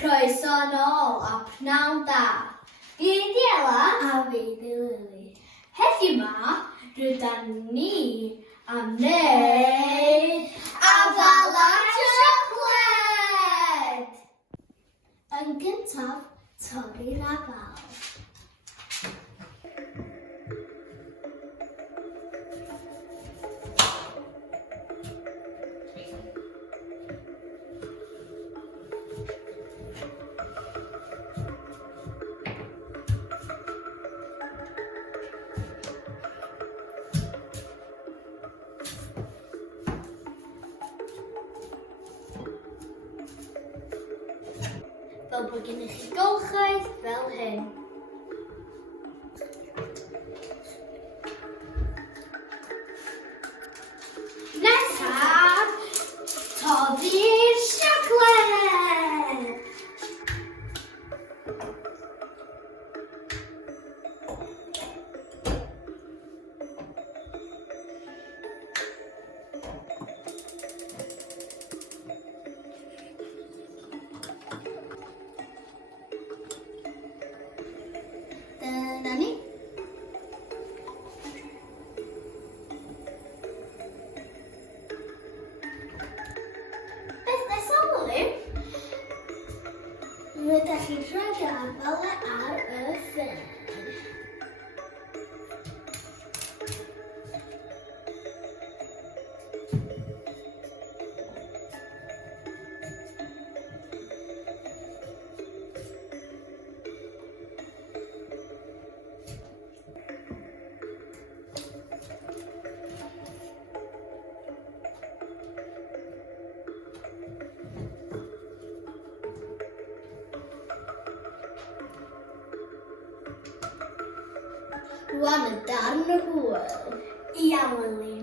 Croeso nôl a pnawn da. Fi di Ela. A fi di Lili. Heddiw ma, rydyn ni am wneud Afalau Siocled! Yn gyntaf, torri'r afal. Fel bod gennych chi golchoedd fel hyn. Nesaf, toddi'r siocled! Dyna ni. Beth nesaf, Lili? Rydych chi'n rhoi yr afal ar y ffyn. Rwan y darn y hwyl. Ia, Lili.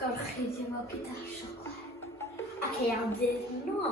Gorchuddio fo gyda siocled. Ac ei awdurno.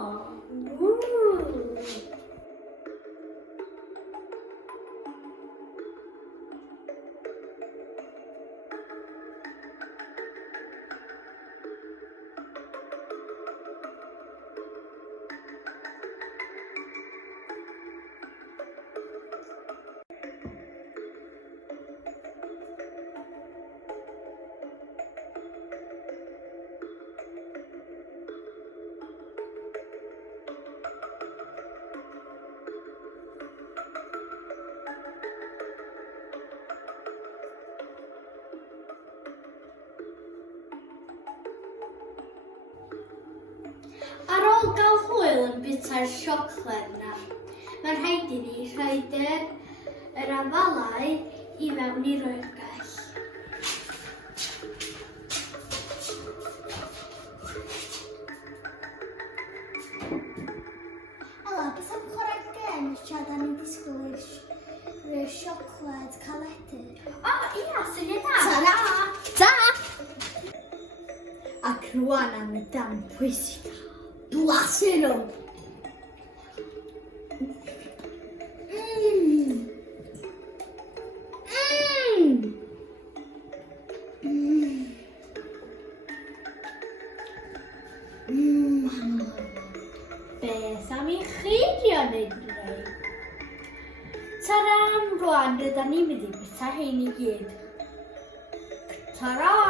Ar ôl gael hwyl yn bita'r siocled na, mae'n rhaid i ni rhaid yr afalau i mewn i'r oergell. Ela, beth am chwarae gem tra da ni'n disgwyl i'r siocled caledu? O, ia, syniad da. Tara! Ta! Ac rwan am y dam pwysig. Blasu nhw! Beth am i chi wneud rei? Tara am rwan, rydyn ni'n mynd i bita hein i gyd. Tara!